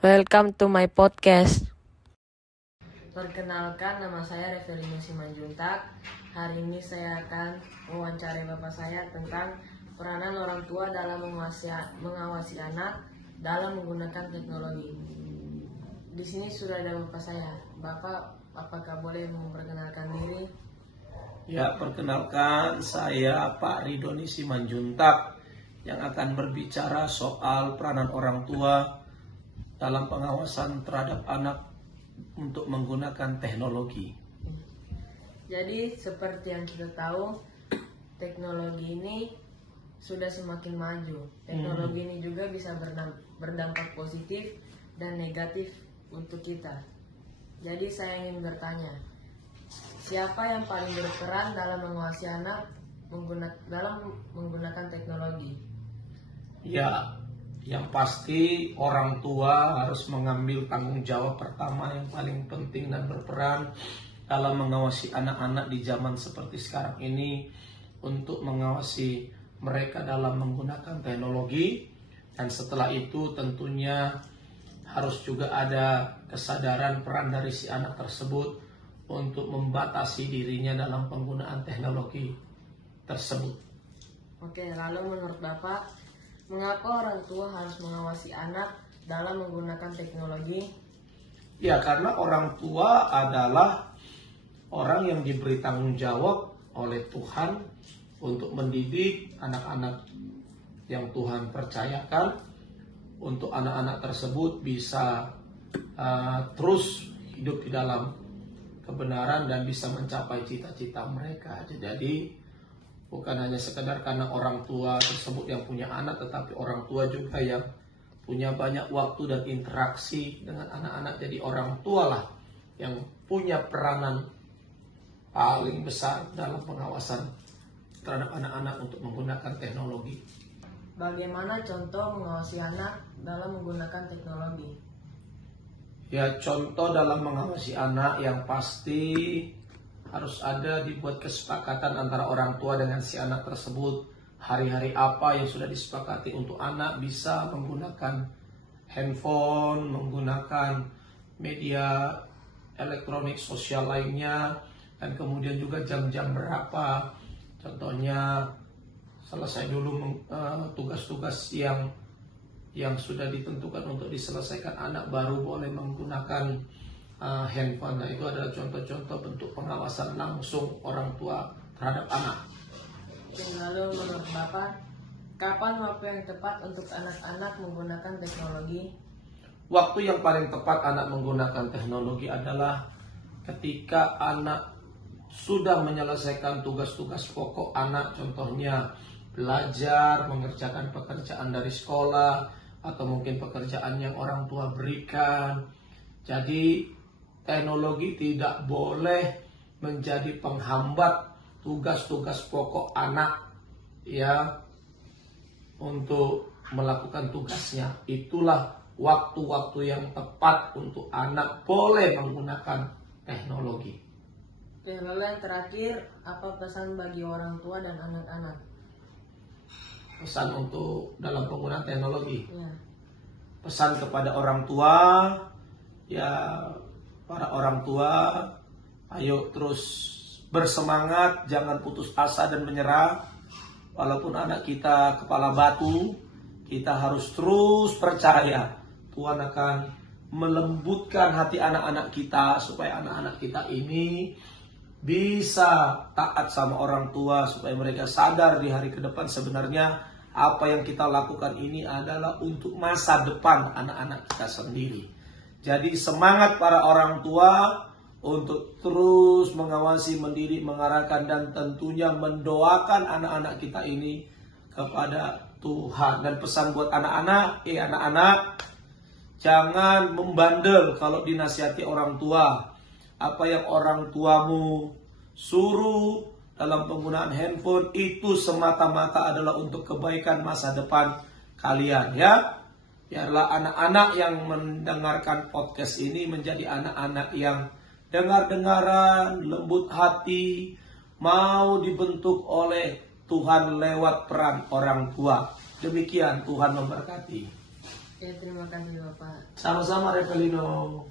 Welcome to my podcast. Perkenalkan, nama saya Revelino Simanjuntak. Hari ini saya akan mewawancarai Bapak saya tentang peranan orang tua dalam mengawasi anak dalam menggunakan teknologi. Di sini sudah ada Bapak saya. Bapak, apakah boleh memperkenalkan diri? Ya, perkenalkan, saya Pak Ridoni Simanjuntak yang akan berbicara soal peranan orang tua dalam pengawasan terhadap anak untuk menggunakan teknologi. Jadi seperti yang kita tahu, teknologi ini sudah semakin maju. Teknologi ini juga bisa berdampak positif dan negatif untuk kita. Jadi saya ingin bertanya, siapa yang paling berperan dalam mengawasi anak dalam menggunakan teknologi? Ya, yang pasti orang tua harus mengambil tanggung jawab pertama yang paling penting dan berperan dalam mengawasi anak-anak di zaman seperti sekarang ini, untuk mengawasi mereka dalam menggunakan teknologi. Dan setelah itu tentunya harus juga ada kesadaran peran dari si anak tersebut untuk membatasi dirinya dalam penggunaan teknologi tersebut. Oke, lalu menurut Bapak, mengapa orang tua harus mengawasi anak dalam menggunakan teknologi? Ya, karena orang tua adalah orang yang diberi tanggung jawab oleh Tuhan untuk mendidik anak-anak yang Tuhan percayakan, untuk anak-anak tersebut bisa terus hidup di dalam kebenaran dan bisa mencapai cita-cita mereka. Jadi bukan hanya sekedar karena orang tua tersebut yang punya anak, tetapi orang tua juga yang punya banyak waktu dan interaksi dengan anak-anak. Jadi orang tua lah yang punya peranan paling besar dalam pengawasan terhadap anak-anak untuk menggunakan teknologi. Bagaimana contoh mengawasi anak dalam menggunakan teknologi? Ya, contoh dalam mengawasi anak yang pasti harus ada dibuat kesepakatan antara orang tua dengan si anak tersebut. Hari-hari apa yang sudah disepakati untuk anak bisa menggunakan handphone, menggunakan media elektronik sosial lainnya, dan kemudian juga jam-jam berapa. Contohnya selesai dulu tugas-tugas yang sudah ditentukan untuk diselesaikan anak, baru boleh menggunakan handphone. Nah, itu adalah contoh-contoh bentuk pengawasan langsung orang tua terhadap anak. Lalu menurut Bapak, kapan waktu yang tepat untuk anak-anak menggunakan teknologi? Waktu yang paling tepat anak menggunakan teknologi adalah ketika anak sudah menyelesaikan tugas-tugas pokok anak, contohnya belajar, mengerjakan pekerjaan dari sekolah, atau mungkin pekerjaan yang orang tua berikan. Jadi teknologi tidak boleh menjadi penghambat tugas-tugas pokok anak ya untuk melakukan tugasnya. Itulah waktu-waktu yang tepat untuk anak boleh menggunakan teknologi. Oke, lalu yang terakhir, apa pesan bagi orang tua dan anak-anak? Pesan untuk dalam penggunaan teknologi. Ya. Pesan kepada orang tua, ya para orang tua, ayo terus bersemangat, jangan putus asa dan menyerah. Walaupun anak kita kepala batu, kita harus terus percaya Tuhan akan melembutkan hati anak-anak kita, supaya anak-anak kita ini bisa taat sama orang tua, supaya mereka sadar di hari ke depan sebenarnya apa yang kita lakukan ini adalah untuk masa depan anak-anak kita sendiri. Jadi semangat para orang tua untuk terus mengawasi, mendidik, mengarahkan, dan tentunya mendoakan anak-anak kita ini kepada Tuhan. Dan pesan buat anak-anak, anak-anak, jangan membandel kalau dinasihati orang tua. Apa yang orang tuamu suruh dalam penggunaan handphone itu semata-mata adalah untuk kebaikan masa depan kalian, ya. Biarlah anak-anak yang mendengarkan podcast ini menjadi anak-anak yang dengar-dengaran, lembut hati, mau dibentuk oleh Tuhan lewat peran orang tua. Demikian, Tuhan memberkati. Ya, terima kasih Bapak. Sama-sama Revelino.